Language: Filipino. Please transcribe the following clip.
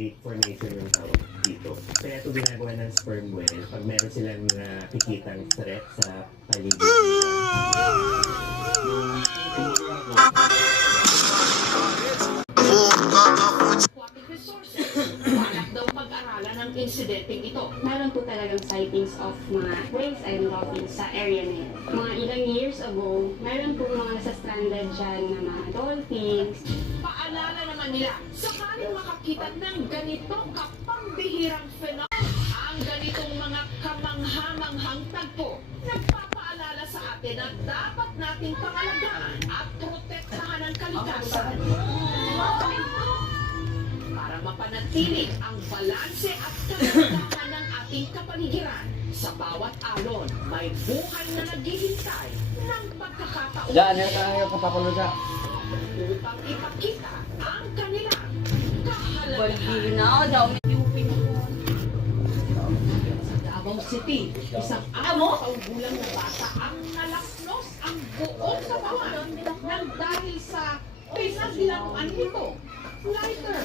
gate formation yung tawag dito. Kaya ito ginagawa ng sperm whale pag meron silang nakikitang threat sa paligid nila. Aquatic resources. Balak daw pag-aralan ang insidenteng ito. Meron po talagang sightings of mga whales and dolphins sa area na yun. Mga ilang years ago, meron po mga nasa stranded dyan na mga dolphins. Paalala naman nila, sakaling makakita ng ganito kapambihirang phenomenon, ang ganitong mga kamanghamanghang tagpo, nagpapaalala sa atin na dapat nating pangalagaan at protektahan ang kalikasan. Para mapanatili ang balanse at kagandahan ng ating kapaligiran. Sa bawat alon, may buhay na naghihintay ng pagkakataon Diyan, yan tayo kapapaloga. upang ipakita ang kanilang kahalagahan. Balbina, daw may Sa Davao City, isang taong gulang na bata ang nalaknos ang buong katawan nang dahil sa pinaglaruan nito. Lighter.